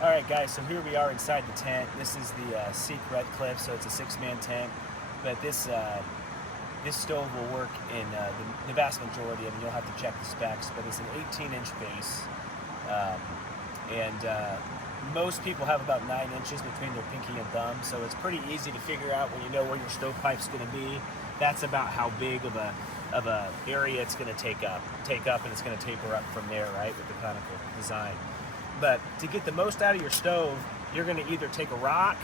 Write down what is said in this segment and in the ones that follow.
Alright guys, so here we are inside the tent. This is the Seek Red Cliff, so it's a 6-man tent. But this stove will work in the vast majority of it. You'll have to check the specs, but it's an 18-inch base. Most people have about 9 inches between their pinky and thumb, so it's pretty easy to figure out when you know where your stovepipe's going to be. That's about how big of a area it's going to take up, and it's going to taper up from there, right, with the conical design. But to get the most out of your stove, you're going to either take a rock.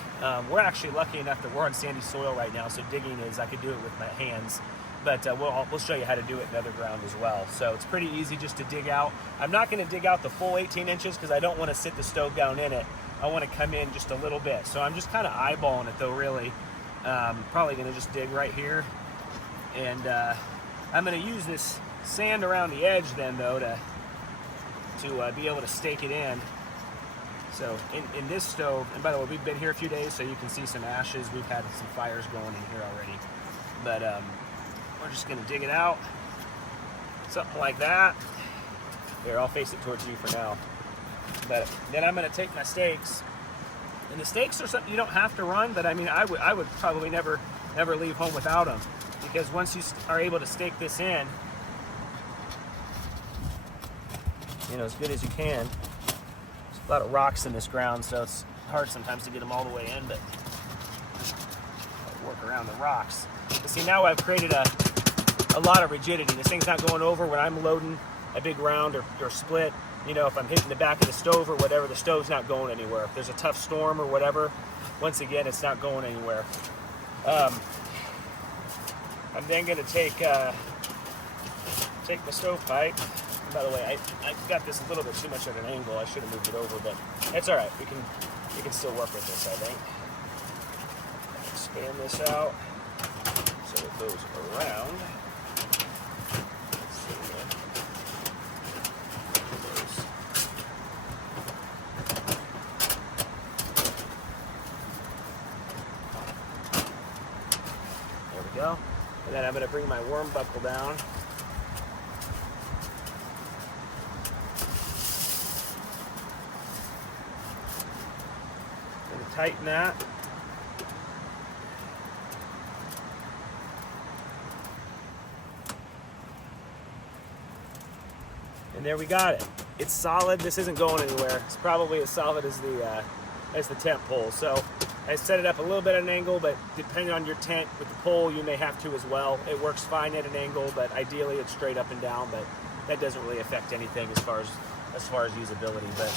We're actually lucky enough that we're on sandy soil right now, so digging I could do it with my hands. But we'll show you how to do it in other ground as well. So it's pretty easy just to dig out. I'm not going to dig out the full 18 inches because I don't want to sit the stove down in it. I want to come in just a little bit. So I'm just kind of eyeballing it though, really. Probably going to just dig right here. And I'm going to use this sand around the edge then though to be able to stake it in. So in this stove, and by the way, we've been here a few days, so you can see some ashes. We've had some fires going in here already. But we're just gonna dig it out, something like that. Here, I'll face it towards you for now. But then I'm gonna take my stakes, and the stakes are something you don't have to run, but I mean, I would probably never leave home without them, because once you are able to stake this in, you know, as good as you can. There's a lot of rocks in this ground, so it's hard sometimes to get them all the way in, but I'll work around the rocks. But see, now I've created a lot of rigidity. This thing's not going over when I'm loading a big round or split. You know, if I'm hitting the back of the stove or whatever, the stove's not going anywhere. If there's a tough storm or whatever, once again, it's not going anywhere. I'm then going to take my stovepipe. By the way, I got this a little bit too much at an angle. I should have moved it over, but that's all right. We can still work with this, I think. Expand this out so it goes around. Let's see here. There we go. And then I'm going to bring my worm buckle down. Tighten that. And there we got it. It's solid. This isn't going anywhere. It's probably as solid as the tent pole. So I set it up a little bit at an angle, but depending on your tent with the pole, you may have to as well. It works fine at an angle, but ideally it's straight up and down, but that doesn't really affect anything as far as usability. But